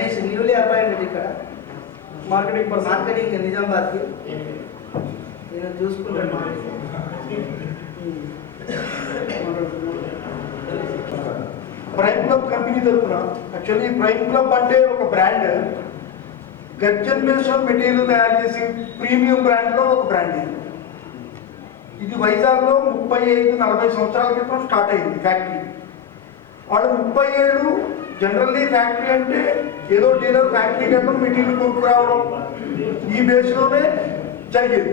Ganesh newly appointed ఇక్కడ. Marketing marketing నిజామాబాద్కి. నేను చూసుకుంటాను. ప్రైమ్ క్లబ్ కంపెనీ తరఫున యాక్చువల్లీ ప్రైమ్ క్లబ్ అంటే ఒక బ్రాండ్ గర్జన్ ఆఫ్ మెటీరియల్ తయారు చేసి ప్రీమియం బ్రాండ్లో ఒక బ్రాండ్ ఇది ఇది వైజాగ్లో ముప్పై ఐదు నలభై సంవత్సరాల క్రితం స్టార్ట్ అయింది ఫ్యాక్టరీ వాళ్ళు ముప్పై ఏళ్ళు జనరల్లీ ఫ్యాక్టరీ అంటే ఏదో డీలర్ ఫ్యాక్టరీ కట్టడం మెటీరియల్ కొనుక్కురావడం ఈ బేస్లోనే జరిగేది.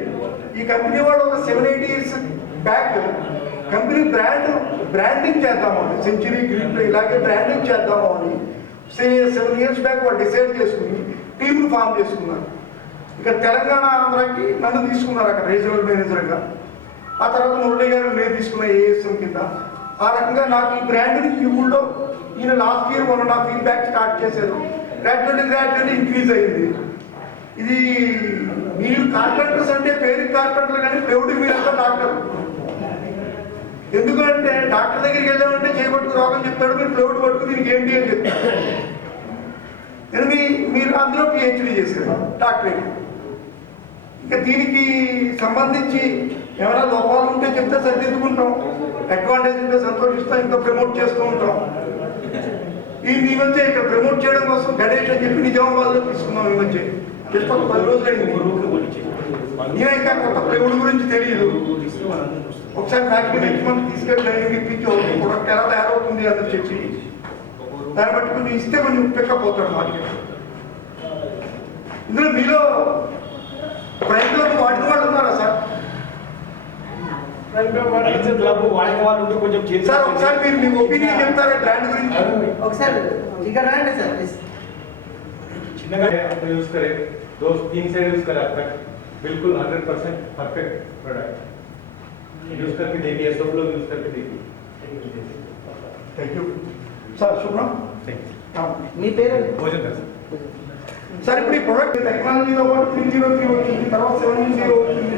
ఈ కంపెనీ వాళ్ళు ఒక seven eight years back company brand branding చేద్దాము అని సెంచరీ గ్రీన్ ఇలాగే బ్రాండింగ్ చేద్దాము అని సెవెన్ ఇయర్స్ బ్యాక్ వాళ్ళు డిసైడ్ చేసుకుని టీంను ఫామ్ చేసుకున్నారు. ఇక తెలంగాణ ఆంధ్రాకి నన్ను తీసుకున్నారు అక్కడ రీజనల్ మేనేజర్గా ఆ తర్వాత మురళి గారు నేను తీసుకున్న ఏఎస్ఎం కింద. ఆ రకంగా నాకు ఈ బ్రాండ్ని ఈ ఊళ్ళో ఈయన లాస్ట్ ఇయర్ వన్ నా ఫీడ్బ్యాక్ స్టార్ట్ చేశారు. గ్రాడ్యుయేట్ గ్రాడ్యుయేట్ ఇంక్రీజ్ అయింది. ఇది మీరు కార్పెంటర్స్ అంటే పేరు కార్పెంటర్లు కానీ దేవుడికి మీరంతా డాక్టర్. ఎందుకంటే డాక్టర్ దగ్గరికి వెళ్ళామంటే చేయబట్టుకు రోగం చెప్తాడు మీరు ప్లౌడ్ పట్టుకు దీనికి ఏంటి అని చెప్తాడు నేను మీ మీరు అందులో పిహెచ్డి చేశారు డాక్టరేట్ ఇంకా దీనికి సంబంధించి ఏమైనా లోపాలు ఉంటే చెప్తే సరిదిద్దుకుంటాం. అడ్వాంటేజ్ ఉంటే సంతోషిస్తాం ఇంకా ప్రమోట్ చేస్తూ ఉంటాం. ఈ ఈ మధ్య ఇక్కడ ప్రమోట్ చేయడం కోసం గణేష్ అని చెప్పి నిజామాబాద్లో తీసుకున్నాం ఈ మధ్య జస్ట్ ఒక పది రోజులైంది నేను ఇంకా కొత్త ప్రేముడు గురించి తెలియదు ఒకసారి ఫ్యాక్టరీ నెక్స్ట్ మంత్ తీసుకెళ్ళి ఇప్పించి ప్రొడక్ట్ ఎలా తయారవుతుంది? అని చెప్పి. దాన్ని బట్టి కొంచెం ఇస్తే కొంచెం అవుతాడు మార్కెట్ ఇందులో మీలో రైతులో వాడిన వాళ్ళు ఉన్నారా సార్? సార్ ఒకసారి మీరు మీ ఒపీనియన్ చెప్తారా బ్రాండ్ గురించి ఒకసారి ఇక్కడ రండి సార్ ప్లీజ్ చిన్నగా अपने यूज करें दो तीन से यूज करें अब तक बिल्कुल 100 परसेंट परफेक्ट प्रोडक्ट यूज करके देखिए सब लोग यूज करके देखिए థ్యాంక్ యూ సార్ శుభ్రం మీ పేరు भोजन कर సార్ ఇప్పుడు ఈ ప్రొడక్ట్ టెక్నాలజీలో పాటు త్రీ జీరో త్రీ వచ్చింది తర్వాత సెవెన్ జీరో వచ్చింది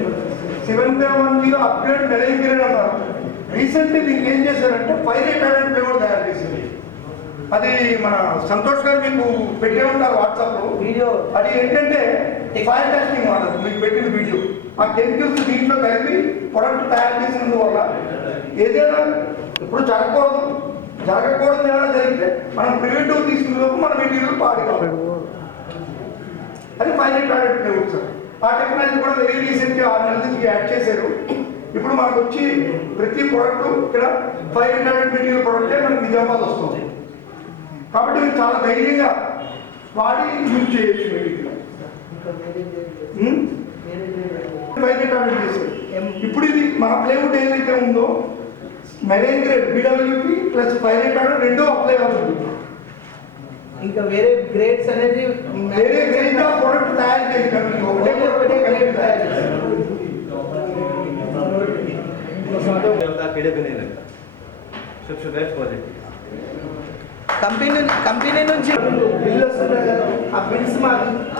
seven zero one zero upgrade marine grade అన్నారు రీసెంట్లీ దీనికి ఏం చేశారంటే ఫైర్ రిటార్డెంట్ ఫ్లేవర్ తయారు చేసింది అది మన సంతోష్ గారు మీకు పెట్టే ఉంటారు వాట్సాప్లో. వీడియో. అది ఏంటంటే ఫైర్ టెస్టింగ్ మోడల్ మీకు పెట్టిన వీడియో. ఆ కెమికల్స్ దీంట్లో కలిపి ప్రొడక్ట్ తయారు చేసినందువల్ల ఏదైనా ఇప్పుడు జరగకూడదు. జరగకూడదు ఏమైనా జరిగితే మనం ప్రివెంటివ్ తీసుకునే లోపు మన మెటీరియల్ పాడు కావాలి. అది ఫైనల్ ప్రోడక్ట్ లెవెల్ సార్. ఆ టెక్నాలజీ కూడా వెరీ రీసెంట్గా ఆరు నెలల నుంచి యాడ్ చేశారు. ఇప్పుడు మనకు వచ్చి ప్రతి ప్రోడక్ట్ ఇక్కడ ఫైవ్ హండ్రెడ్ మెటీరియల్ ప్రోడక్టే మనకి నిజామాబాద్ వస్తుంది. కాబట్టి మీరు చాలా ధైర్యంగా వాడి యూజ్ చేయొచ్చు మెటీరియల్ టాబ్లెట్ చేశారు. ఇప్పుడు ఇది మన ప్లేవుడ్ ఏదైతే ఉందో marine grade BWP plus five tablet రెండో అప్లై అవుతుంది. ఇంకా వేరే గ్రేడ్స్ అనేది వేరే గ్రేడ్ ఆఫ్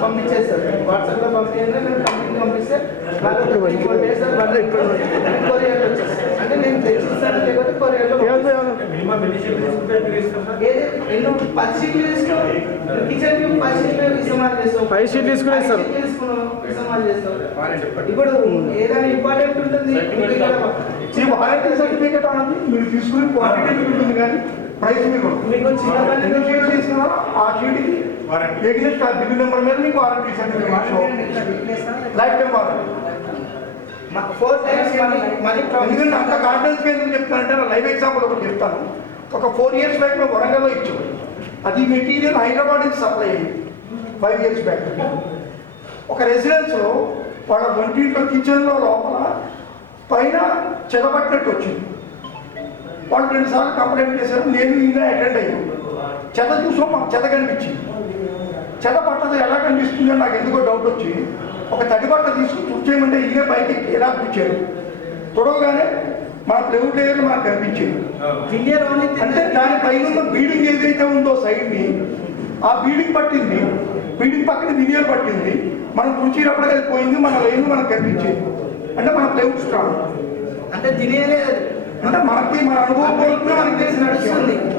పంపించేస్తారు వాట్సాప్లో పంపించండి నేను కంపెనీకి పంపిస్తే వాళ్ళు అంటే నేను తెచ్చిస్తాను లేకపోతే కొరియర్లో ఏది? నేను పది షీట్లు తీసుకున్నాం. కిచెన్కి పది చేస్తాం పది షీట్లు తీసుకునే సార్. ఇస్తమాలు చేస్తాం. ఇప్పుడు ఏదైనా ఇంపార్టెంట్ ఉంటుంది వారంటీ సర్టిఫికేట్ అనేది మీరు తీసుకునే క్వాలిటీ ఉంటుంది కానీ ప్రైస్ మీకు మీకు చిన్న తీసుకున్నారో ఆ షీట్కి వారంటీ. ఎగ్నెస్ట్ ఆ బిల్ నెంబర్ మీద మీకు warranty certificate life time warranty four times money ఎందుకంటే అంత కాన్ఫిడెన్స్ ఎందుకు చెప్తానంటే లైవ్ ఎగ్జాంపుల్ ఒకటి చెప్తాను. ఒక ఫోర్ ఇయర్స్ బ్యాక్ మేము వరంగల్లో ఇచ్చాం అది మెటీరియల్ హైదరాబాద్ నుంచి సప్లై అయ్యింది ఫైవ్ ఇయర్స్ బ్యాక్ ఒక రెసిడెన్స్లో వాళ్ళ వంటింట్లో కిచెన్లో లోపల పైన చెదపట్టినట్టు వచ్చింది. వాళ్ళు రెండుసార్లు కంప్లైంట్ చేశారు నేను ఈయన అటెండ్ అయ్యాను. చెద చూసాం మాకు చెద కనిపించింది. చెద పట్టదు ఎలా కనిపిస్తుంది అని నాకు ఎందుకో డౌట్ వచ్చి ఒక తడి బట్ట తీసుకుని తుడిచేయమంటే ఈయన పైకి ఎలా తుడిచారు తొడవగానే మన ప్లేవుడ్ లేయర్ మనకు కనిపించింది అంటే దాని పైన ఉన్న బీడింగ్ ఏదైతే ఉందో సైడ్ని ఆ బీడింగ్ పట్టింది బీడింగ్ పక్కన వినియర్ పట్టింది. మనం తుడిచేటప్పుడు అది పోయింది మన లైన్ మనకు కనిపించేది అంటే మన ప్లేవుడ్ స్ట్రాంగ్ అంటే తినేదే అది. అంటే మనకి మన అనుభవం మనకి తెలిసిన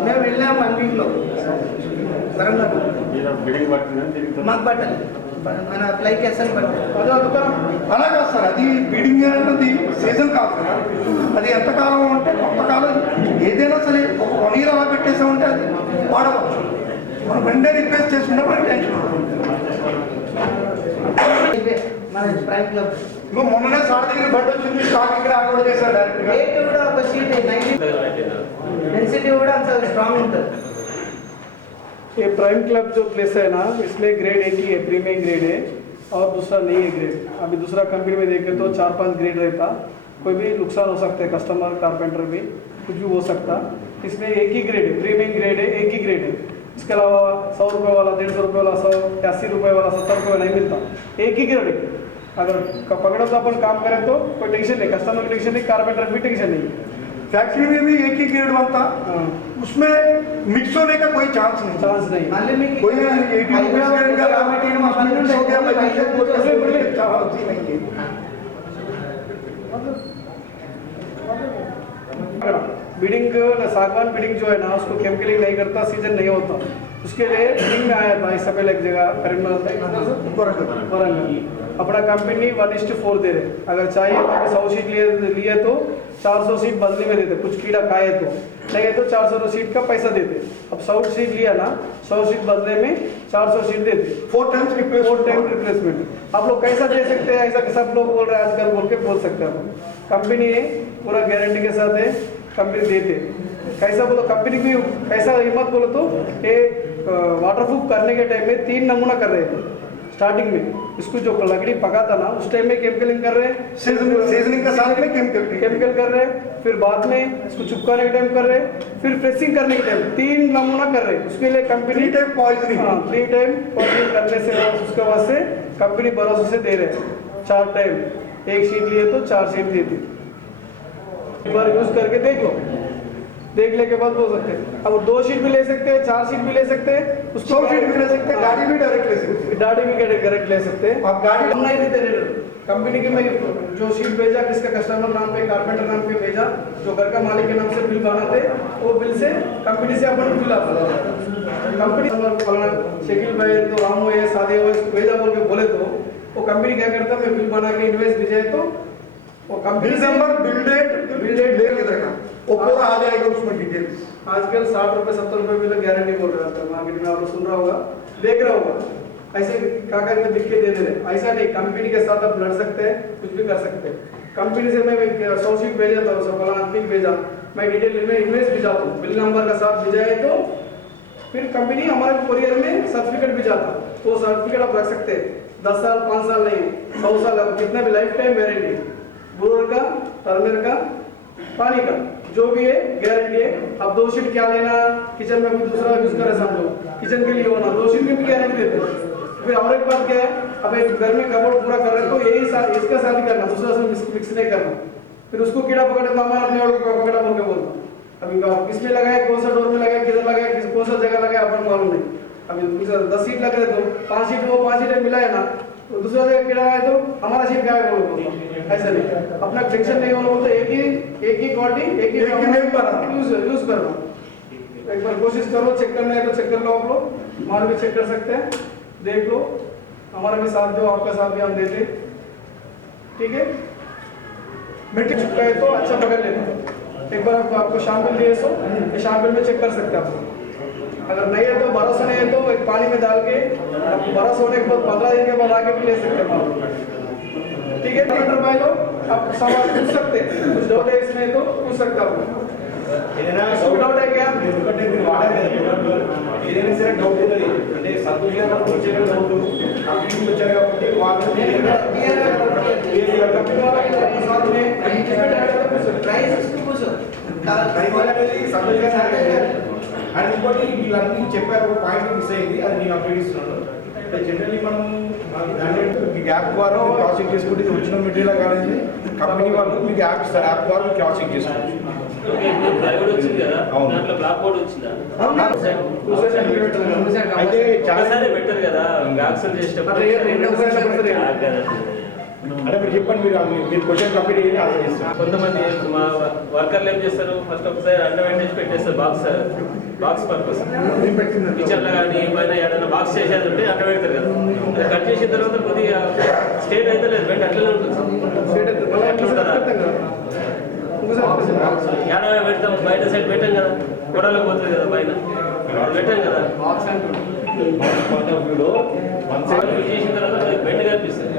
మేము వెళ్ళాం వన్ వీక్లో వరంగల్. మాకు బట్టలు. మన అసలు సార్ అది బీడింగ్ అనేది సీజన్ కాదు కదా. అది ఎంతకాలం అంటే కొంతకాలం ఏదైనా సరే ఒక వన్ ఇయర్ అలా పెట్టేసామంటే అది వాడవచ్చు. మనం వెంటనే రిప్లేస్ చేసుకుంటే మనకి టెన్షన్ మొన్ననే సార్ దగ్గర బట్ వచ్చింది స్టాక్ ఇక్కడ ఆర్డర్ చేశారు డైరెక్ట్ రేట్ కూడా ఒక నైన్టీ. డెన్సిటీ కూడా అంత స్ట్రాంగ్ ఉంటుంది. ये प्राइम क्लब जो प्लेस है ना इसमें ग्रेड एक ही है प्रीमियम ग्रेड है और दूसरा नहीं है ग्रेड अभी दूसरा कंपनी में देखें तो चार पांच ग्रेड रहता. कोई भी नुकसान हो सकता है कस्टमर कारपेंटर भी कुछ भी हो सकता. इसमें एक ही ग्रेड है प्रीमियम ग्रेड है एक ही ग्रेड है. इसके अलावा सौ रुपये वाला डेढ़ सौ रुपये वाला सौ अस्सी रुपये वाला सत्तर रुपये नहीं मिलता. एक ही ग्रेड है. अगर पकड़ो तो अपन काम करें तो कोई टेंशन नहीं कस्टमर की टेंशन नहीं कारपेंटर की भी टेंशन नहीं. फैक्ट्री में भी एक ही ग्रेड बनता हाँ। उसमें मिक्स होने का कोई चांस नहीं। चांस नहीं। कोई बीडिंग सागवान बीडिंग जो है ना उसको केमिकलिंग नहीं करता सीज़न नहीं होता। उसके लिए बीडिंग में आया था इससे पहले एक जगह अपना कंपनी वन इंस्ट फोर दे रहे अगर चाहिए तो सौ शीट लिए तो चार सौ सीट बदले में देते कुछ कीड़ा खाए तो। नहीं तो चार सौ सीट का पैसा देते। अब सौ सीट लिया ना सौ सीट बदले में चार सौ सीट देते। Four times replace four time replacement आप लोग कैसा दे सकते हैं? ऐसा सब लोग बोल रहे हैं आजकल बोल के बोल सकते हैं। कंपनी है पूरा गारंटी के साथ है कंपनी देते। कैसा बोलो कंपनी भी कैसा हिम्मत बोलो तो ये वाटर प्रूफ करने के टाइम में तीन नमूना कर रहे थे स्टार्टिंग में। इसको जो लकड़ी पका था ना उस टाइम में केमिकलिंग कर रहे हैं। सीजनिंग सीजनिंग का साथ में केमिकल केमिकल कर रहे हैं। फिर बाद में इसको चुपकाने के टाइम कर रहे हैं। फिर प्रेसिंग करने के टाइम तीन नमूना कर रहे हैं। उसके लिए कंपनी थ्री पॉइजनिंग हाँ थ्री टाइम पॉइजनिंग करने से उसके बाद से कंपनी भरोसे से दे रहे हैं। चार टाइम एक शीट लिए तो चार शीट देती एक बार यूज़ करके देख। लो देख ले के बाद बोल सकते हैं। अब दो शीट भी ले सकते हैं चार शीट भी ले सकते हैं सौ सीट भी ले सकते हैं गाड़ी भी डायरेक्ट ले सकते हैं। गाड़ी भी डायरेक्ट ले सकते हैं। आप गाड़ी नहीं देते रेडर कंपनी के मैं जो शीट भेजा किसका कस्टमर नाम पे कारपेंटर नाम पे भेजा जो घर का मालिक के नाम से बिल बनाते वो बिल से कंपनी से अपन बिल आता कंपनी शकील भाई तो रामू है सादे हो भेजा बोल के बोले तो वो कंपनी क्या करता मैं बिल बना के इन्वेस्ट जाए तो bill number bill date bill date ले के रखा वो पूरा आ जाएगा उसमें डिटेल्स आजकल साठ रुपए सत्तर रुपए भी गारंटी बोल रहे हैं मार्केट में आप लोग सुन रहा होगा देख रहा होगा। ऐसे कागज़ में लिख के दे दे रहे ऐसा नहीं कंपनी के साथ आप लड़ सकते हैं कुछ भी कर सकते हैं। कंपनी से मैं सौ सीट भेजा था सौ फलाना आदमी भेजा मैं डिटेल में इन्वेस्ट भी जाता हूँ। बिल नंबर का साथ भेजाए तो फिर कंपनी हमारे कोरियर में सर्टिफिकेट भी जाता वो सर्टिफिकेट आप रख सकते हैं। दस साल पाँच साल नहीं सौ साल कितना भी लाइफ टाइम वारंटी बोर का टर्मर का पानी का जो भी है गारंटी है। अब दो शीट क्या लेना? किचन में कोई दूसरा यूज़ करे समझो। किचन के लिए होना। दो शीट की भी गारंटी देते हैं। फिर और एक बात क्या है? अब एक घर में कपड़ पूरा कर रहे तो यही सा, इसका शादी करना दूसरा से मिक्स, नहीं करना। फिर उसको कीड़ा पकड़े तो हमारा अपने और पकड़ा बोल के बोलता अभी गाँव किसमें लगाया कौन सा डोर में लगाया किधर लगाया किस कौन सा जगह लगाया अपन मालूम नहीं। अभी दस सीट लग रहे तो पाँच सीट वो पाँच सीट मिला है ना दूसरा जगह कीड़ा है तो हमारा सीट क्या है बोलो बोलता ऐसा नहीं। अपना टेंशन नहीं होना बोलते एक ही एक ही क्वालिटी एक ही एक ही name बनाना। यूज़ यूज़ करना एक बार कोशिश करो चेक करना है तो चेक कर लो आप लोग। हमारा भी चेक कर सकते हैं। देख लो। हमारा भी साथ दो आपका साथ भी हम देते ठीक है? मिट्टी चुपका है तो अच्छा पकड़ लेना। एक बार आपको आपको शामिल दिए सो शामिल में चेक कर सकते हैं आप अगर नहीं है तो भरोसा नहीं है तो एक पानी में डाल के आपको भरोसा होने के बाद पंद्रह दिन के बाद आके भी ले सकते हैं माल ठीक है टमाटर भाई लोग आप सवाल पूछ सकते हैं कुछ डाउट है इसमें तो पूछ सकते हैं आप ఏదైనా इसमें डाउट है क्या ఎందుకంటే మీరు వాడారు కదా ఏదైనా సరే డౌట్ ఉంటుంది అంటే సంతోష్ గారు వచ్చే డౌట్ కంపెనీకి వచ్చారు కాబట్టి వాళ్ళు कंपनी అండ్ ఇంకోటి వీళ్ళందరికీ చెప్పారు ఒక పాయింట్ మిస్ అయింది అది నేను అప్డేట్ ఇస్తున్నాను. అంటే జనరల్లీ మనం మనకి దాని మీ యాప్ ద్వారా క్రాస్ చెక్ చేసుకుంటే ఇది వచ్చిన మెటీరియల్ కానీ కంపెనీ వాళ్ళు మీకు యాప్ ఇస్తారు యాప్ ద్వారా క్రాస్ చెక్ చేసుకోవచ్చు. అయితే చాలా ఒకసారి పెట్టారు కదా. వ్యాక్సిన్ చేసేటప్పుడు అంటే మీరు చెప్పండి మీరు మీరు క్వశ్చన్ కంప్లీట్ చేసి ఆన్సర్ చేస్తారు కొంతమంది మా వర్కర్లు ఏం చేస్తారు? ఫస్ట్ ఒకసారి అడ్వాంటేజ్ పెట్టేస్తారు బాక్స్ బాక్స్ పర్పస్ కిచెన్లో కానీ పైన ఏదైనా బాక్స్ చేసేది ఉంటే అట్లా పెడతారు కదా. అది కట్ చేసిన తర్వాత కొద్దిగా స్టేట్ అయితే లేదు వెంట అట్లనే ఉంటుంది. స్టేట్ అయితే మళ్ళీ ఎట్లా ఉంటుందా? పెడతాం బయట సైడ్ పెట్టాం కదా. గొడవలకు పోతుంది కదా పైన. పెట్టాం కదా. పాయింట్ ఆఫ్ వ్యూలో వన్ అది చేసిన తర్వాత బెండ్ కనిపిస్తుంది.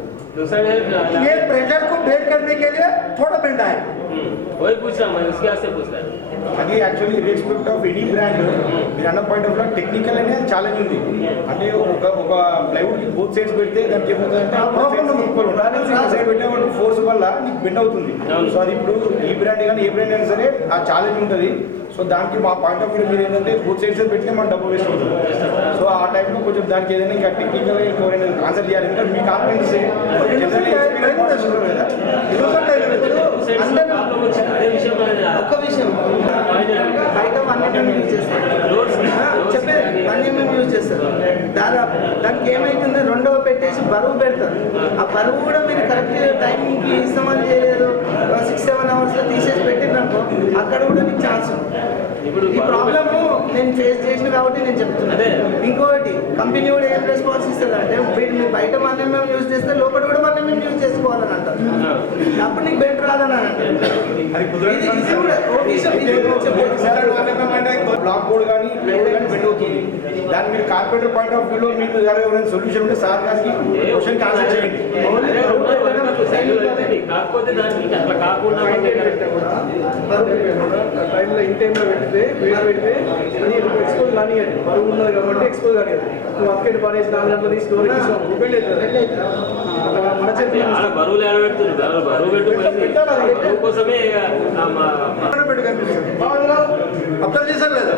ये प्रेशर को बेर करने के लिए थोड़ा बेंड आएगा हम्म, वही पूछ रहा हूँ मैं उसके वास्ते पूछ रहा हूँ అది actually respect of any brand మీరు అన్న పాయింట్ ఆఫ్ టెక్నికల్ అనేది ఛాలెంజ్ ఉంది అంటే ఒక ఒక ప్లైవుడ్ కి బోత్ సైడ్స్ పెడితే దానికి ఏమవుతుందంటే ఈక్వల్ సైడ్ పెట్టే ఫోర్స్ వల్ల నీకు బెండ్ అవుతుంది సో అది ఇప్పుడు ఈ బ్రాండ్ కానీ ఏ బ్రాండ్ అయినా సరే ఆ ఛాలెంజ్ ఉంటుంది సో దానికి మా పాయింట్ ఆఫ్ వ్యూ మీరు ఏంటంటే బోత్ సైడ్స్ పెడితే మన డబ్బు వేస్ట్ అవుతుంది. సో ఆ టైంలో కొంచెం దానికి ఏదైనా ఇంకా టెక్నికల్ ఎవరైనా ఆన్సర్ చేయాలి. ఎందుకంటే మీకు కాన్ఫిడెన్స్ ఒక్క విషయం. బయట యూజ్ చేస్తారు. ఎంఎం యూజ్ చేస్తారు దాదాపు దానికి ఏమైతుంది రెండవ పెట్టేసి బరువు పెడతారు. ఆ బరువు కూడా మీరు కరెక్ట్ టైంకి ఇస్తామని చేయలేదు. సిక్స్ సెవెన్ అవర్స్లో తీసేసి పెట్టినప్పుడు అక్కడ కూడా మీకు ఛాన్స్ ఉంది. ఇప్పుడు ఈ ప్రాబ్లము నేను ఫేస్ చేసిన కాబట్టి నేను చెప్తున్నా. అదే. ఇంకోటి కంపెనీ కూడా ఏం రెస్పాన్స్ ఇస్తుంది అంటే మీరు బయట వన్ ఎంఎం యూజ్ చేస్తే లోపల కూడా వన్ ఎంఎం యూజ్ చేసుకోవాలని అంటారు అప్పుడు నీకు బెటర్ రాదని. బ్లాక్ బోర్డ్ కానీ ప్లేవుడ్ కానీ బెండ్ అవుతుంది దాన్ని మీరు కార్పొరేటర్ పాయింట్ ఆఫ్ వ్యూలో మీకు ఎవరైనా సొల్యూషన్ ఉంటే సార్ గారికి క్వశ్చన్ ఆన్సర్ చేయండి. టైంలో ఇన్ టైంలో పెడితే వేడి పెడితే అది ఎక్స్పోజ్ కానివ్వండి బరువు ఉన్నది కాబట్టి ఎక్స్పోజ్ కానివ్వండి నువ్వు అక్కడి పడేసి నాలుగు గంటలు తీసి డోర్ మన బరువులు బరువు కోసమే అబ్జర్వ్ చేశారు లేదా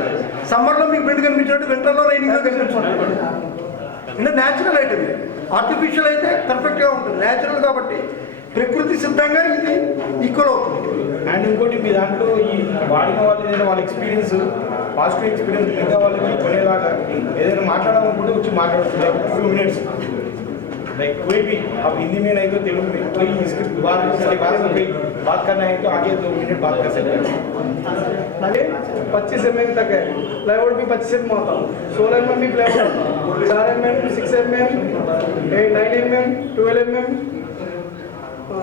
సమ్మర్లో మీకు బెండ్ కనిపించినట్టు వింటర్లో రైనింగ్లో కనిపించింది అంటే న్యాచురల్ ఐటమ్ ఆర్టిఫిషియల్ అయితే పర్ఫెక్ట్ గా ఉంటుంది న్యాచురల్ కాబట్టి ప్రకృతి సిద్ధంగా ఇది ఈక్వల్ అవుతుంది అండ్ ఇంకోటి మీ దాంట్లో ఈ వాడిన వాళ్ళు ఏదైనా వాళ్ళ ఎక్స్పీరియన్స్ పాజిటివ్ ఎక్స్పీరియన్స్ మిగతా వాళ్ళకి కొనేలాగా ఏదైనా మాట్లాడాలనుకుంటే వచ్చి మాట్లాడుతుంది ఫ్యూ మినిట్స్ लाइक कोई भी अब हिंदी में नहीं तो तेलुगु में कोई इसके बाद इसके बाद में कोई बात करना है तो आगे दो मिनट बात कर सकते हैं लगे पच्चीस एम तक है। प्लाईवुड भी पच्चीस एम आता हूँ। हाँ, सोलह एम भी प्लाईवुड चार M M six M M nine M M twelve M M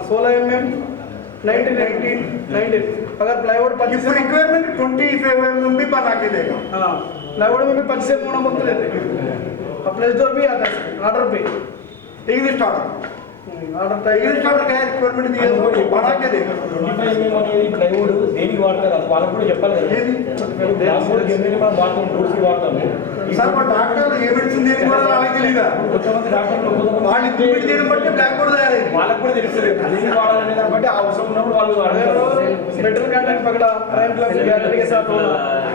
सोलह M M nineteen nineteen nineteen अगर प्लाईवुड पच्चीस रिक्वायरमेंट ट्वेंटी एम एम भी बना के देगा। हाँ प्लाईवुड में भी पच्चीस एम होना बोलते रहते और प्लेस डोर भी आता है ऑर्डर पे। एक दिन स्टार्ट इंग्लिश स्टार्टर का रिक्वायरमेंट दिया तो बना के देगा ట్వంటీ ఫైవ్ ఎంఎం అనేది ప్లైవుడ్ దేనికి వాడతారు అది వాళ్ళకి కూడా చెప్పాలి కదా ఏది దాని జనరల్ మనం వాడతాం డోర్స్కి వాడతాము సార్ మా డాక్టర్లు ఏ మెడిసిన్ దేనికి కూడా వాళ్ళకి తెలీదా కొంతమంది డాక్టర్లు కొంతమంది వాళ్ళు ఇంప్లిమెంట్ చేయడం బట్టి బ్లాక్ బోర్డ్ తయారైంది వాళ్ళకి కూడా తెలుస్తుంది దేనికి వాడాలనే దాన్ని బట్టి ఆ అవసరం ఉన్నప్పుడు వాళ్ళు వాడతారు मेटल कंटेंट पकड़ा प्राइम प्लस गारंटी के साथ होगा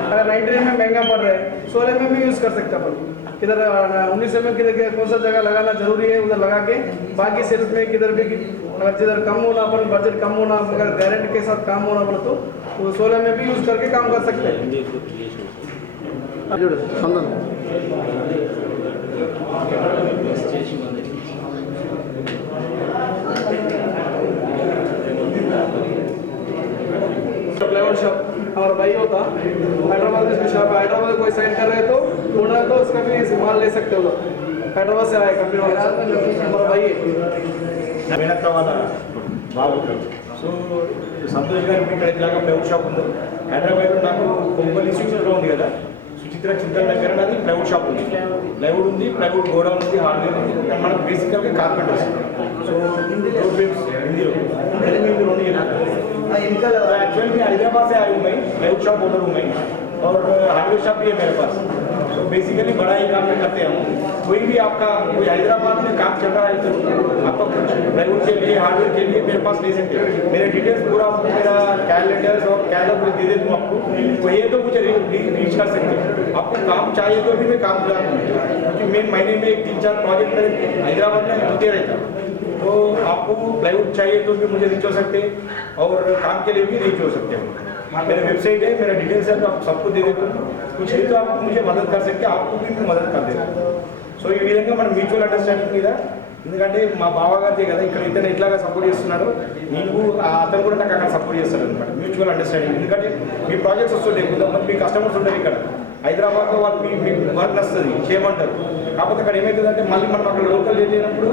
अगर नाइनटीन में महंगा पड़ रहा है सोलह में भी यूज कर सकते हैं अपन किधर उन्नीस में किधर कौन सा जगह लगाना ज़रूरी है उधर लगा के? बाकी सेल्स में किधर भी अगर जिधर कम होना अपन बजट कम होना अगर गारंटी के साथ काम होना बोले तो वो सोलह में भी यूज़ करके काम कर सकते हैं। प्लाईवुड शॉप हमारा भाई होता हैदराबाद में शॉप है हैदराबाद कोई साइन कर रहे तो ढूंढ रहे हैं तो उसका भी माल ले सकते हो लोग हैदराबाद से आए कंपनी वाला हमारा भाई है మేనత్త వాళ్ళ బాబు సో సంతోష్ గారు ఇక్కడ ఇలాగా ప్లైవుడ్ షాప్ ఉంది హైదరాబాద్లో నాకు కొంపల్లి సుచిత్ర ఉంది కదా సుచిత్ర చింతల దగ్గర నాది ప్లైవుడ్ షాప్ ఉంది ప్లైవుడ్ ఉంది ప్లైవుడ్ గోడౌన్ ఉంది హార్డ్వేర్ ఉంది కానీ మనకు బేసికల్గా కార్పెంటర్స్ సో డోర్ ఫ్రేమ్స్ హిందీలో తెలుగు हिंदी రెండు ఆ వెనకాల एक्चुअली मैं हैदराबाद से आए हूँ मैं प्लाईवुड शॉप ओनर हूँ मैं और हार्डवेयर शॉप भी है मेरे पास तो बेसिकली बड़ा ही काम में करते हैं हम। कोई भी आपका, कोई हैदराबाद में काम चल रहा है तो आपका कुछ प्लाईवुड के लिए, हार्डवेयर के लिए मेरे पास ले सकते। हैं मेरे डिटेल्स पूरा मेरा कैलेंडर्स और कैलेंडर पूरे दे हूँ आपको। वही है तो मुझे रीच कर सकते हैं। आपको काम चाहिए तो भी मैं काम दिला दूँगा। क्योंकि मेन महीने में एक तीन चार प्रोजेक्ट मेरे हैदराबाद में होते रहता तो आपको प्लाईवुड चाहिए तो भी मुझे रीच हो सकते हैं और काम के लिए भी रीच हो सकते हैं। मेरा वेबसाइट है मेरा डिटेल्स है तो आप सबको दे देता हूँ कुछ नहीं तो आप मुझे मदद कर सकते हैं आपको भी मैं मदद कर देता సో ఈ విధంగా మనం మ్యూచువల్ అండర్స్టాండింగ్ మీద ఎందుకంటే మా బావగారిదే కదా ఇక్కడ ఇతను ఎట్లాగా సపోర్ట్ చేస్తున్నారు నీకు ఆ అతను కూడా నాకు అక్కడ సపోర్ట్ చేస్తాడు అనమాట మ్యూచువల్ అండర్స్టాండింగ్ ఎందుకంటే మీ ప్రాజెక్ట్స్ వస్తుంటాయి కొంతమంది మీ కస్టమర్స్ ఉంటారు ఇక్కడ హైదరాబాద్లో వాళ్ళు మీ మీకు వర్క్ వస్తుంది చేయమంటారు. కాకపోతే అక్కడ ఏమవుతుందంటే మళ్ళీ మనం అక్కడ లోకల్ చేసినప్పుడు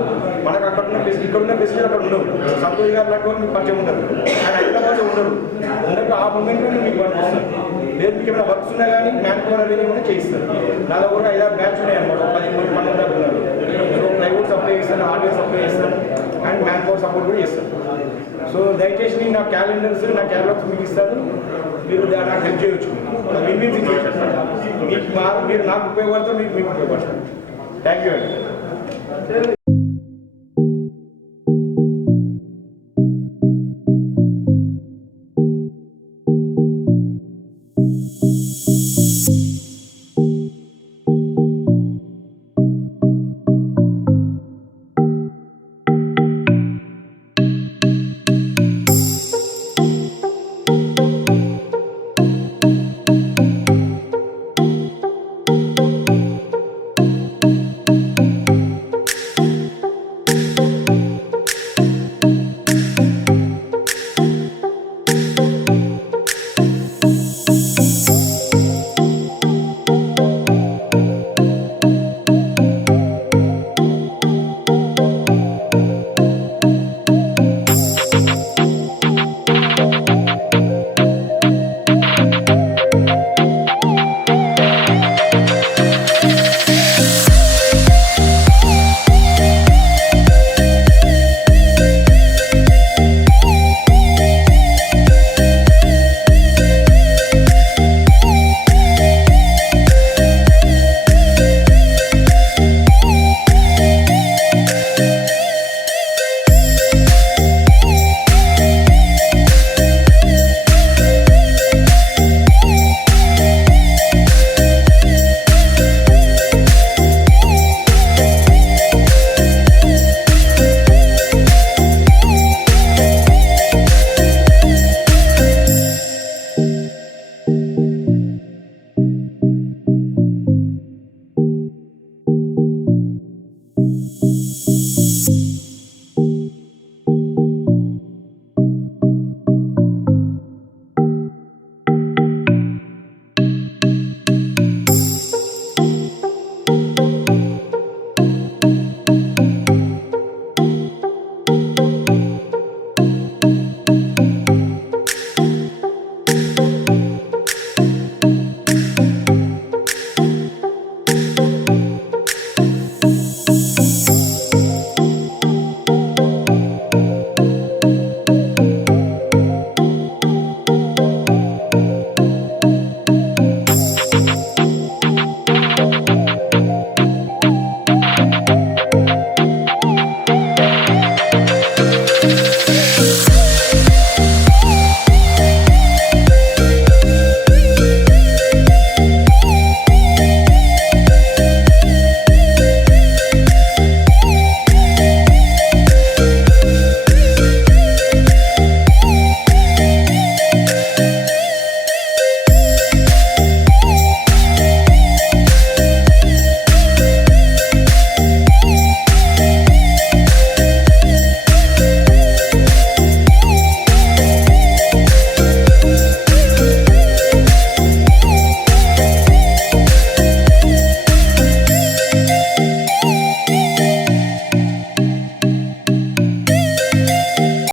మనకు అక్కడ ఉన్న ఫెసిలిటీ ఇక్కడ ఉన్న ఫెసిలిటీ అక్కడ ఉండవు. సంతోష్ గారు లాంటి మీకు పరిచయం ఉండరు ఆయన హైదరాబాద్లో ఉండరు ఉండదు ఆ మూమెంట్లో మీకు వర్క్ వస్తుంది. లేదు మీకు ఏమైనా వర్క్స్ ఉన్నా కానీ మ్యాన్ పవర్ అనేది ఏమైనా చేయిస్తారు. నా దగ్గర కూడా ఐదారు బ్యాచ్ ఉన్నాయి అనమాట పది మంది పన్నెండు దాకా ఉన్నారు. సో ప్లైవుడ్ సప్లై చేస్తాను హార్డ్వేర్ సప్లై చేస్తాను అండ్ మ్యాన్ పవర్ సపోర్ట్ కూడా చేస్తాను. సో దయచేసి నా క్యాలెండర్స్ నా క్యాలెండర్స్ మీకు ఇస్తాను. మీరు దా- హెల్ప్ చేయొచ్చు విన్ విన్ సిచ్యువేషన్ మీకు మీరు నాకు ఉపయోగపడతారు మీకు మీకు ఉపయోగపడతారు. థ్యాంక్ యూ అండి